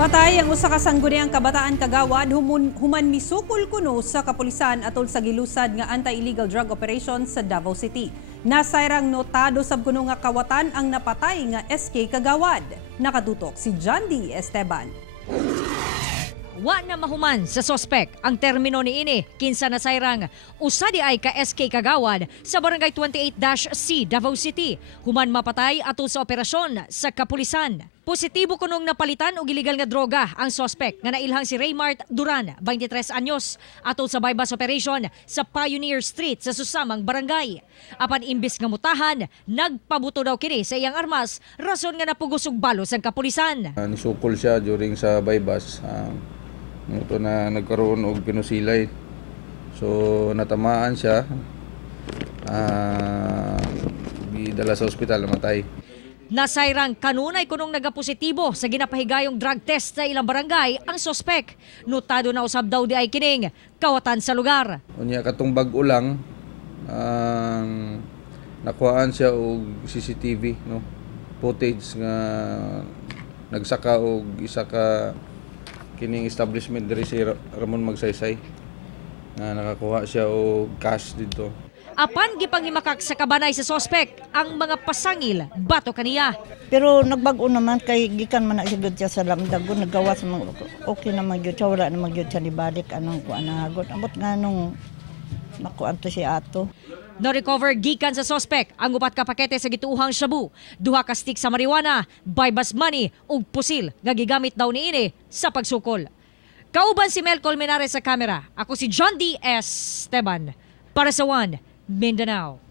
Patay ang usa ka sangguniang kabataan kagawad human misukol kuno sa kapulisan atol sa gilusad nga anti-illegal drug operation sa Davao City. Nasayrang notado sab kuno nga kawatan ang napatay nga SK kagawad. Nakatutok si John D. Esteban. Wa na mahuman sa sospek ang termino ni ini kinsa nasayrang usa di ay ka SK kagawad sa barangay 28-C Davao City human mapatay atol sa operasyon sa kapulisan. Positibo kunong napalitan og illegal nga droga ang sospek nga nailhang si Raymart Duran, 23 anyos, atol sa bypass operation sa Pioneer Street sa susamang barangay. Apan imbis nga mutahan, nagpabuto daw kini sa iyang armas, rason nga napugos og balos ang kapulisan. Nisukol siya during sa bypass. Ito na nagkaroon og pinusilay. So natamaan siya. Gidala sa ospital, namatay. Nasayrang kanunay kunong nagapositibo sa ginapahigayong drug test sa ilang barangay ang sospek. Notado na usab daw di ay kining kawatan sa lugar. Unya katong bag-o lang, nakuhaan siya og CCTV, no? Footage nga nagsaka og isa ka kining establishment diri si Ramon Magsaysay. Nakakuha siya og cash dito. Apan gipangimakak sa kabanay sa sospek ang mga pasangil bato kaniya. Pero nagbago naman kay gikan man na sigud siya sa lamdagon naggawas man okay na magyud siya wala na magyud siya nibalik anong kuan nahagot abot nga nung nakuan to si ato. No-recover gikan sa sospek ang upat ka pakete sa gituuhang shabu, duha ka stick sa marijuana, bypass money ug pusil nga gigamit daw niini sa pagsukol. Kauban si Mel Colmenares sa kamera. Ako si John D. Esteban para sa One Mindanao.